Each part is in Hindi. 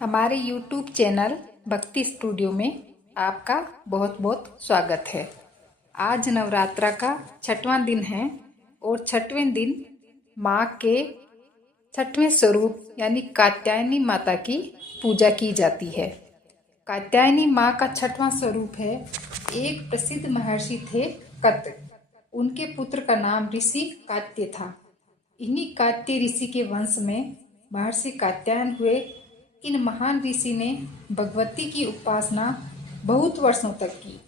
हमारे YouTube चैनल भक्ति स्टूडियो में आपका बहुत बहुत स्वागत है। आज नवरात्रा का 6वां दिन है और 6वें दिन माँ के 6वें स्वरूप यानी कात्यायनी माता की पूजा की जाती है। कात्यायनी माँ का 6वां स्वरूप है। एक प्रसिद्ध महर्षि थे कत। उनके पुत्र का नाम ऋषि कात्य था। इन्हीं कात्य ऋषि के वंश में महर्षि कात्यायन हुए। इन महान ऋषि ने भगवती की उपासना बहुत वर्षों तक की।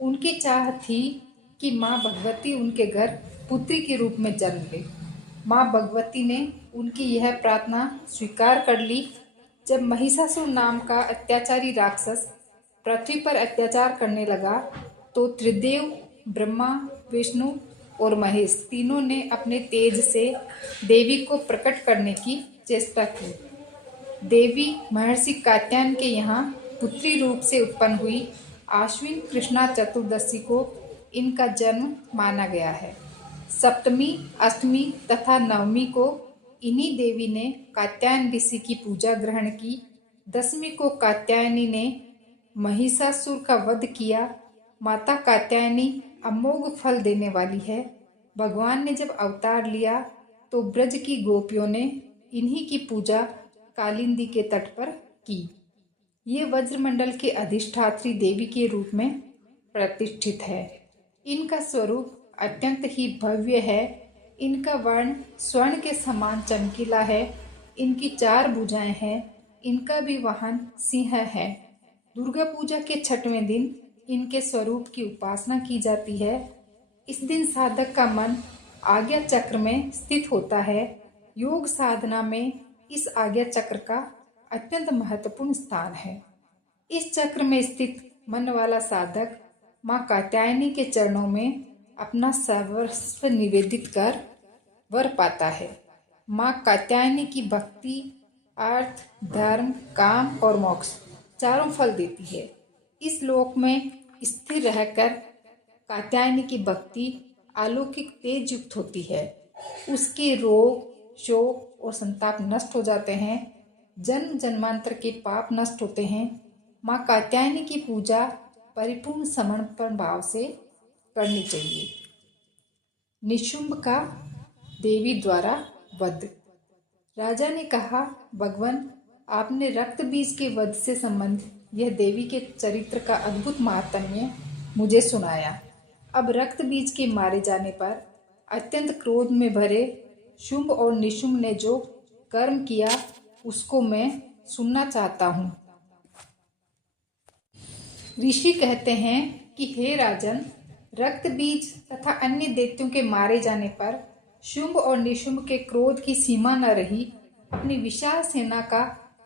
उनकी चाह थी कि माँ भगवती उनके घर पुत्री के रूप में जन्म ले। माँ भगवती ने उनकी यह प्रार्थना स्वीकार कर ली। जब महिषासुर नाम का अत्याचारी राक्षस पृथ्वी पर अत्याचार करने लगा तो त्रिदेव ब्रह्मा, विष्णु और महेश तीनों ने अपने तेज से देवी को प्रकट करने की चेष्टा की। देवी महर्षि कात्यायन के यहाँ पुत्री रूप से उत्पन्न हुई। आश्विन कृष्णा चतुर्दशी को इनका जन्म माना गया है। सप्तमी, अष्टमी तथा नवमी को इन्हीं देवी ने कात्यायन ऋषि की पूजा ग्रहण की। दशमी को कात्यायनी ने महिषासुर का वध किया। माता कात्यायनी अमोघ फल देने वाली है। भगवान ने जब अवतार लिया तो ब्रज की गोपियों ने इन्हीं की पूजा कालिंदी के तट पर की। ये वज्रमंडल के अधिष्ठात्री देवी के रूप में प्रतिष्ठित है। इनका स्वरूप अत्यंत ही भव्य है। इनका वर्ण स्वर्ण के समान चमकीला है। इनकी 4 भुजाएं हैं। इनका भी वाहन सिंह है। दुर्गा पूजा के 6वें दिन इनके स्वरूप की उपासना की जाती है। इस दिन साधक का मन आज्ञा चक्र में स्थित होता है। योग साधना में इस आज्ञा चक्र का अत्यंत महत्वपूर्ण स्थान है। इस चक्र में स्थित मन वाला साधक माँ कात्यायनी के चरणों में अपना सर्वस्व निवेदित कर वर पाता है। माँ कात्यायनी की भक्ति अर्थ, धर्म, काम और मोक्ष चारों फल देती है। इस लोक में स्थिर रहकर कात्यायनी की भक्ति अलौकिक तेज युक्त होती है। उसके रोग, शोक और संताप नष्ट हो जाते हैं। जन्म जन्मांतर के पाप नष्ट होते हैं। माँ कात्यायनी की पूजा परिपूर्ण समर्पण भाव से करनी चाहिए। निशुंभ का देवी द्वारा वध। राजा ने कहा, भगवान आपने रक्त बीज के वध से संबंधित यह देवी के चरित्र का अद्भुत महात्म्य मुझे सुनाया। अब रक्त बीज के मारे जाने पर अत्यंत क्रोध में भरे शुंभ और निशुंभ ने जो कर्म किया उसको मैं सुनना चाहता हूँ। ऋषि कहते हैं कि हे राजन, रक्त बीज तथा अन्य दैत्यों के मारे जाने पर शुंभ और निशुंभ के क्रोध की सीमा न रही। अपनी विशाल सेना का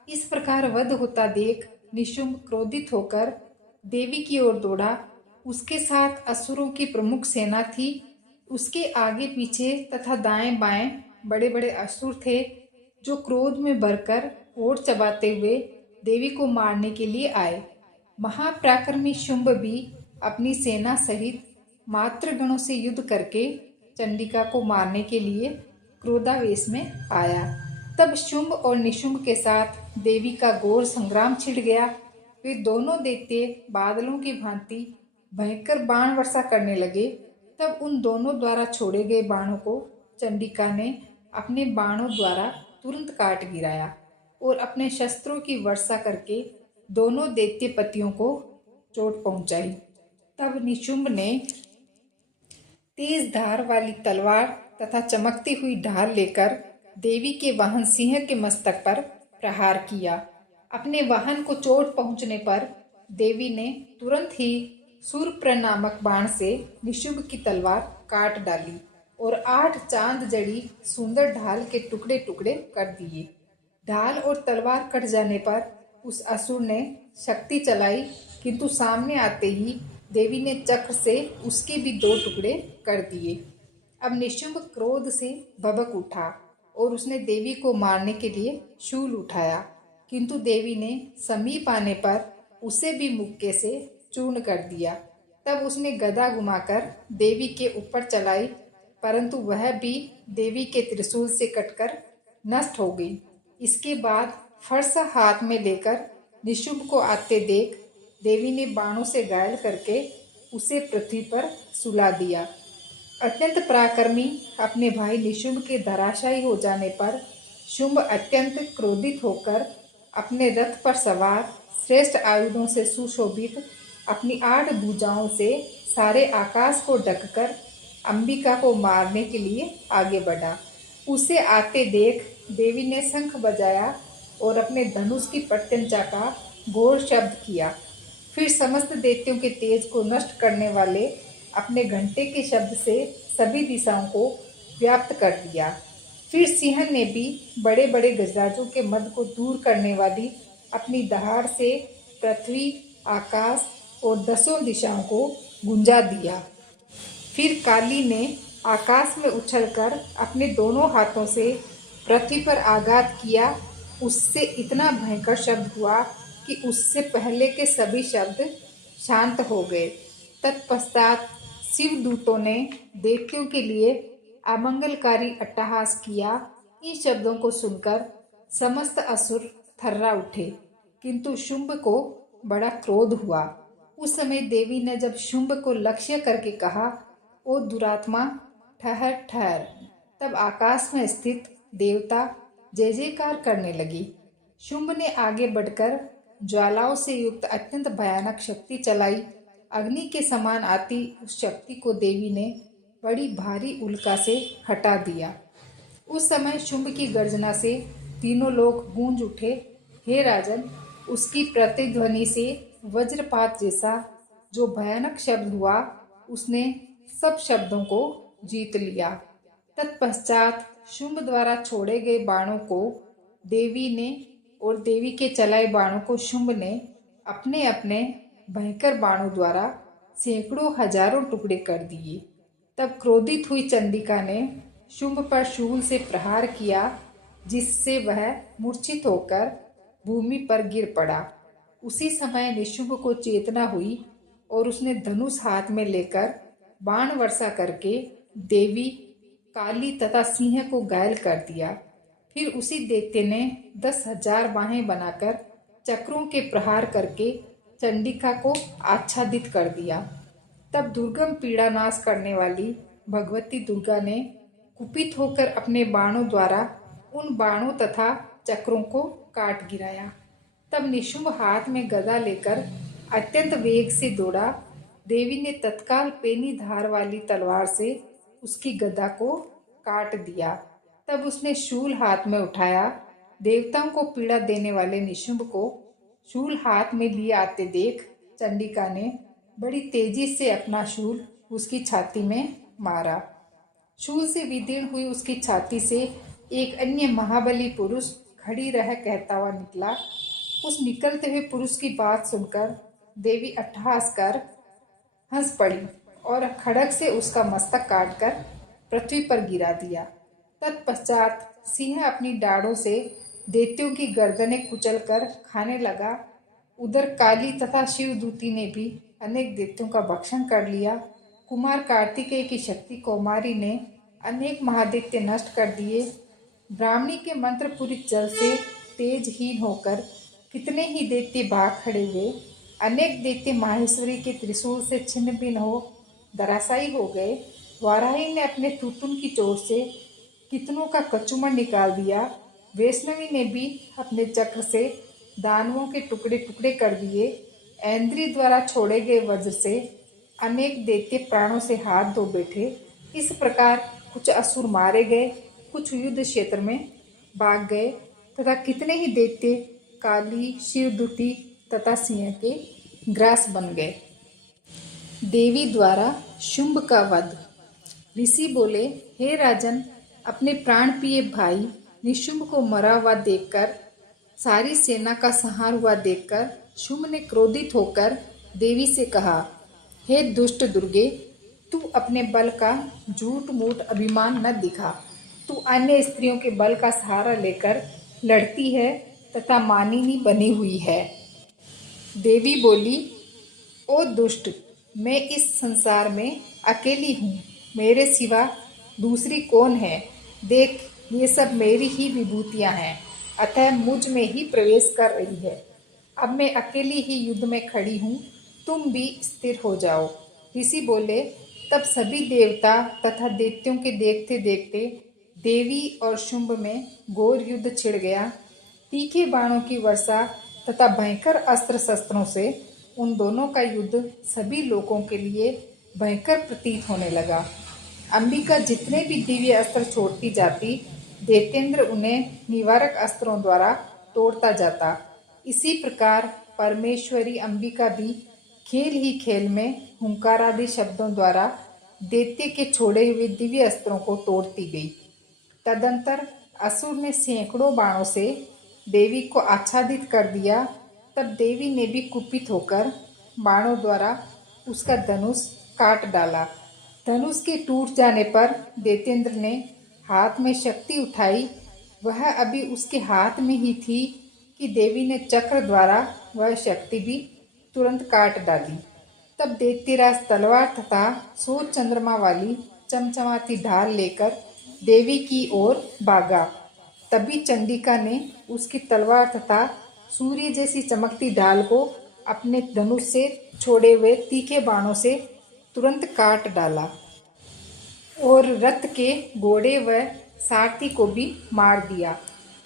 इस प्रकार वध होता देख निशुंभ क्रोधित होकर देवी की ओर दौड़ा। उसके साथ असुरों की प्रमुख सेना थी। उसके आगे पीछे तथा दाएं बाएं बड़े बड़े असुर थे जो क्रोध में भरकर ओट चबाते हुए देवी को मारने के लिए आए। महापराक्रमी शुंभ भी अपनी सेना सहित मातृगणों से युद्ध करके चंडिका को मारने के लिए क्रोधावेश में आया। तब शुंभ और निशुंभ के साथ देवी का घोर संग्राम छिड़ गया। वे दोनों दैत्य बादलों की भांति भयंकर बाण वर्षा करने लगे। तब उन दोनों द्वारा छोड़े गए बाणों को चंडिका ने अपने बाणों द्वारा तुरंत काट गिराया और अपने शस्त्रों की वर्षा करके दोनों दैत्यपतियों को चोट पहुंचाई। तब निशुंभ ने तेज धार वाली तलवार तथा चमकती हुई ढाल लेकर देवी के वाहन सिंह के मस्तक पर प्रहार किया। अपने वाहन को चोट पहुंचने पर देवी ने तुरंत ही सूर्यप्र नामक बाण से निशुंभ की तलवार काट डाली और 8 चांद जड़ी सुंदर ढाल के टुकड़े टुकड़े कर दिए। ढाल और तलवार कट जाने पर उस असुर ने शक्ति चलाई, किंतु सामने आते ही देवी ने चक्र से उसके भी 2 टुकड़े कर दिए। अब निशुंभ क्रोध से भभक उठा और उसने देवी को मारने के लिए शूल उठाया, किंतु देवी ने समीप आने पर उसे भी मुक्के से चूर्ण कर दिया। तब उसने गदा घुमाकर देवी के ऊपर चलाई, परंतु वह भी देवी के त्रिशूल से कटकर नष्ट हो गई। इसके बाद फरसा हाथ में लेकर निशुंभ को आते देख देवी ने बाणों से घायल करके उसे पृथ्वी पर सुला दिया। अत्यंत पराक्रमी अपने भाई निशुंभ के धराशायी हो जाने पर शुंभ अत्यंत क्रोधित होकर अपने रथ पर सवार श्रेष्ठ आयुधों से सुशोभित अपनी 8 भुजाओं से सारे आकाश को ढककर अंबिका को मारने के लिए आगे बढ़ा। उसे आते देख देवी ने शंख बजाया और अपने धनुष की प्रत्यंचा का घोर शब्द किया। फिर समस्त दैत्यों के तेज को नष्ट करने वाले अपने घंटे के शब्द से सभी दिशाओं को व्याप्त कर दिया। फिर सिंह ने भी बड़े बड़े गजराजों के मद को दूर करने वाली अपनी दहाड़ से पृथ्वी, आकाश और 10 दिशाओं को गुंजा दिया। फिर काली ने आकाश में उछलकर अपने दोनों हाथों से पृथ्वी पर आघात किया। उससे इतना भयंकर शब्द हुआ कि उससे पहले के सभी शब्द शांत हो गए। तत्पश्चात शिवदूतों ने दैत्यों के लिए अमंगलकारी अट्टहास किया। इन शब्दों को सुनकर समस्त असुर थर्रा उठे, किंतु शुंभ को बड़ा क्रोध हुआ। उस समय देवी ने जब शुंभ को लक्ष्य करके कहा, ओ दुरात्मा, ठहर ठहर, तब आकाश में स्थित देवता जय जयकार करने लगी। शुंभ ने आगे बढ़कर ज्वालाओं से युक्त अत्यंत भयानक शक्ति चलाई। अग्नि के समान आती उस शक्ति को देवी ने बड़ी भारी उल्का से हटा दिया। उस समय शुंभ की गर्जना से तीनों लोग गूंज उठे। हे राजन, उसकी प्रतिध्वनि से वज्रपात जैसा जो भयानक शब्द हुआ, उसने सब शब्दों को जीत लिया। तत्पश्चात शुंभ द्वारा छोड़े गए बाणों को देवी ने और देवी के चलाए बाणों को शुंभ ने अपने अपने भयंकर बाणों द्वारा सैकड़ों हजारों टुकड़े कर दिए। तब क्रोधित हुई चंडिका ने शुंभ पर शूल से प्रहार किया, जिससे वह मूर्छित होकर भूमि पर गिर पड़ा। उसी समय निशुंभ को चेतना हुई और उसने धनुष हाथ में लेकर बाण वर्षा करके देवी, काली तथा सिंह को घायल कर दिया। फिर उसी दैत्य ने 10,000 बाहें बनाकर चक्रों के प्रहार करके चंडिका को आच्छादित कर दिया। तब दुर्गम पीड़ा नाश करने वाली भगवती दुर्गा ने कुपित होकर अपने बाणों द्वारा उन बाणों तथा चक्रों को काट गिराया। तब निशुंभ हाथ में गदा लेकर अत्यंत वेग से दौड़ा। देवी ने तत्काल पेनी धार वाली तलवार से उसकी गदा को काट दिया। तब उसने शूल हाथ में उठाया। देवताओं को पीड़ा देने वाले निशुंभ को शूल हाथ में लिए आते देख चंडिका ने बड़ी तेजी से अपना शूल उसकी छाती में मारा। शूल से विदीर्ण हुई उसकी छाती से एक अन्य महाबली पुरुष खड़ी रह कहता हुआ निकला। उस निकलते हुए पुरुष की बात सुनकर देवी अट्टहास कर हंस पड़ी और खड़ग से उसका मस्तक काटकर पृथ्वी पर गिरा दिया। तत्पश्चात सिंह अपनी डाढ़ों से दैत्यों की गर्दनें कुचलकर खाने लगा। उधर काली तथा शिवदूती ने भी अनेक दैत्यों का भक्षण कर लिया। कुमार कार्तिकेय की शक्ति कौमारी ने अनेक महादैत्य नष्ट कर दिए। ब्राह्मणी के मंत्र पूरित जल से तेजहीन होकर कितने ही दैत्य भाग खड़े हुए। अनेक दैत्य माहेश्वरी के त्रिशूल से छिन्न भिन्न हो धराशायी हो गए। वाराही ने अपने तुतुन की चोट से कितनों का कचूमर निकाल दिया। वैष्णवी ने भी अपने चक्र से दानवों के टुकड़े टुकड़े कर दिए। ऐन्द्री द्वारा छोड़े गए वज्र से अनेक दैत्य प्राणों से हाथ धो बैठे। इस प्रकार कुछ असुर मारे गए, कुछ युद्ध क्षेत्र में भाग गए तथा कितने ही दैत्य काली, शिवदूती तथा सिंह के ग्रास बन गए। देवी द्वारा शुंभ का वध। ऋषि बोले, हे राजन, अपने प्राण प्रिय भाई निशुंभ को मरा हुआ देखकर, सारी सेना का संहार हुआ देखकर शुंभ ने क्रोधित होकर देवी से कहा, हे दुष्ट दुर्गे, तू अपने बल का झूठ मूठ अभिमान न दिखा। तू अन्य स्त्रियों के बल का सहारा लेकर लड़ती है तथा मानिनी बनी हुई है। देवी बोली, ओ दुष्ट, मैं इस संसार में अकेली हूँ, मेरे सिवा दूसरी कौन है? देख, ये सब मेरी ही विभूतियाँ हैं। अतः मुझ में ही प्रवेश कर रही है। अब मैं अकेली ही युद्ध में खड़ी हूँ, तुम भी स्थिर हो जाओ। ऋषि बोले। तब सभी देवता तथा दैत्यों के देखते देखते देवी और शुंभ में घोर युद्ध छिड़ गया। तीखे बाणों की वर्षा तथा भयंकर अस्त्र शस्त्रों से उन दोनों का युद्ध सभी लोगों के लिए भयंकर प्रतीत होने लगा। अंबिका जितने भी दिव्य अस्त्र छोड़ती जाती, दैत्येंद्र उन्हें निवारक अस्त्रों द्वारा तोड़ता जाता। इसी प्रकार परमेश्वरी अंबिका भी खेल ही खेल में हुंकारादि शब्दों द्वारा दैत्य के छोड़े हुए दिव्य अस्त्रों को तोड़ती गई। तदंतर असुर ने सैकड़ों बाणों से देवी को आच्छादित कर दिया। तब देवी ने भी कुपित होकर बाणों द्वारा उसका धनुष काट डाला। धनुष के टूट जाने पर दैत्येंद्र ने हाथ में शक्ति उठाई। वह अभी उसके हाथ में ही थी कि देवी ने चक्र द्वारा वह शक्ति भी तुरंत काट डाली। तब दैत्यराज तलवार तथा 100 चंद्रमा वाली चमचमाती ढाल लेकर देवी की ओर भागा। तभी चंडिका ने उसकी तलवार तथा सूर्य जैसी चमकती ढाल को अपने धनुष से छोड़े हुए तीखे बाणों से तुरंत काट डाला और रथ के घोड़े व सारथी को भी मार दिया।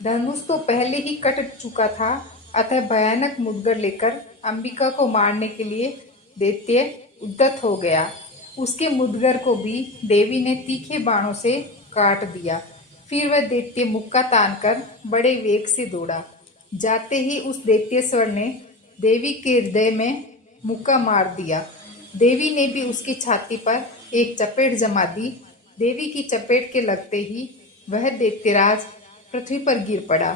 धनुष तो पहले ही कट चुका था, अतः भयानक मुद्गर लेकर अंबिका को मारने के लिए दैत्य उद्यत हो गया। उसके मुद्गर को भी देवी ने तीखे बाणों से काट दिया। फिर वह दैत्य मुक्का तानकर बड़े वेग से दौड़ा। जाते ही उस दैत्येश्वर ने देवी के हृदय में मुक्का मार दिया। देवी ने भी उसकी छाती पर एक चपेट जमा दी। देवी की चपेट के लगते ही वह दैत्यराज पृथ्वी पर गिर पड़ा।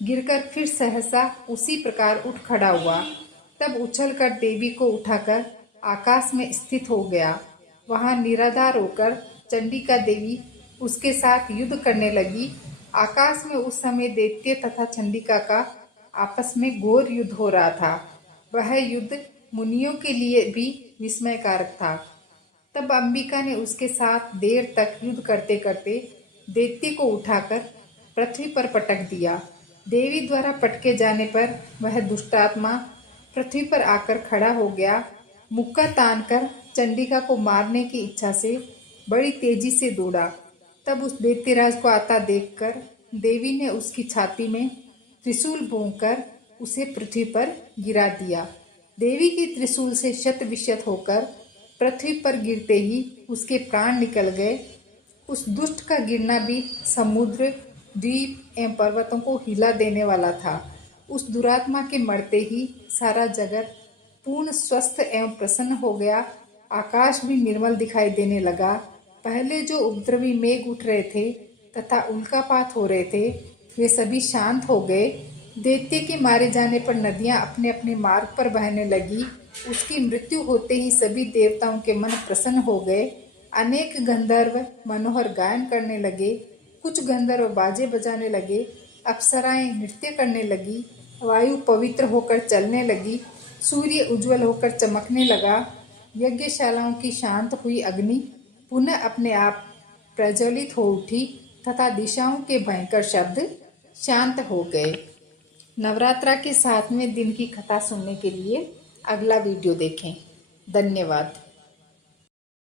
गिरकर फिर सहसा उसी प्रकार उठ खड़ा हुआ। तब उछलकर देवी को उठाकर आकाश में स्थित हो गया। वहां निराधार होकर चंडिका देवी उसके साथ युद्ध करने लगी। आकाश में उस समय दैत्य तथा चंडिका का आपस में घोर युद्ध हो रहा था। वह युद्ध मुनियों के लिए भी विस्मयकारक था। तब अंबिका ने उसके साथ देर तक युद्ध करते करते दैत्य को उठाकर पृथ्वी पर पटक दिया। देवी द्वारा पटके जाने पर वह दुष्टात्मा पृथ्वी पर आकर खड़ा हो गया। मुक्का तानकर चंडिका को मारने की इच्छा से बड़ी तेजी से दौड़ा। तब उस दैत्यराज को आता देखकर देवी ने उसकी छाती में त्रिशूल भोंककर उसे पृथ्वी पर गिरा दिया। देवी की त्रिशूल से शत विशत होकर पृथ्वी पर गिरते ही उसके प्राण निकल गए। उस दुष्ट का गिरना भी समुद्र, द्वीप एवं पर्वतों को हिला देने वाला था। उस दुरात्मा के मरते ही सारा जगत पूर्ण स्वस्थ एवं प्रसन्न हो गया। आकाश भी निर्मल दिखाई देने लगा। पहले जो उपद्रवी मेघ उठ रहे थे तथा उल्कापात हो रहे थे, वे सभी शांत हो गए। दैत्य के मारे जाने पर नदियां अपने अपने मार्ग पर बहने लगी। उसकी मृत्यु होते ही सभी देवताओं के मन प्रसन्न हो गए। अनेक गंधर्व मनोहर गायन करने लगे। कुछ गंधर्व बाजे बजाने लगे। अप्सराएं नृत्य करने लगी। वायु पवित्र होकर चलने लगी। सूर्य उज्जवल होकर चमकने लगा। यज्ञशालाओं की शांत हुई अग्नि पुनः अपने आप प्रज्वलित हो उठी तथा दिशाओं के भयंकर शब्द शांत हो गए। नवरात्रा के 7वें दिन की कथा सुनने के लिए अगला वीडियो देखें। धन्यवाद।